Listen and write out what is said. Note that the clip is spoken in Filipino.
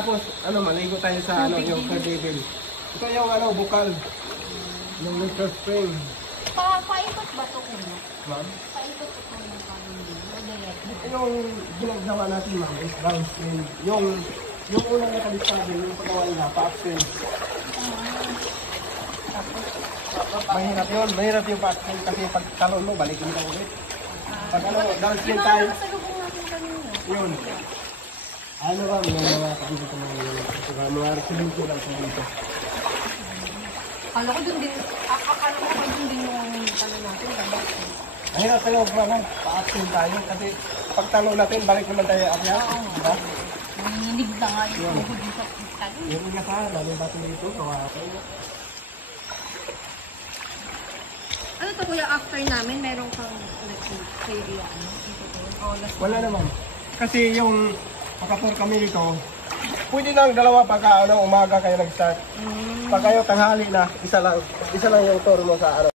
Tapos, maligo tayo sa yung Cardevil. Ito yung bukal. Yung liquor spring. Paikot ba ito kuya? Ma'am? Paikot ito yung pamilya. Yung ginagawa natin, ma'am, is downstream. Yung unang nakalisabi, yung pagawa nila, pa-upstream. Mahirap yung pa-upstream kasi pag talon mo, balikin ka ulit. Pag downstream tayo, Masalubong natin kanina. yun. Ma'am, yung mga kanina ko mga residente lang sa dito. Akala ko dun din yung natin. Mahirap tayo, ma'am, pa-upstream tayo kasi pag talon natin, balik naman tayo akyat. Diba? Nanginginig na nga yung tubo dito. Yung ingat ha, dami bato dito, kawakan. Ano to kuya, after namin, meron kang area, Wala naman. Kasi yung makatur kami dito, pwede lang dalawa pagka umaga kayo nag-start. Pag kayo tanghali na, isa lang yung tour mo sa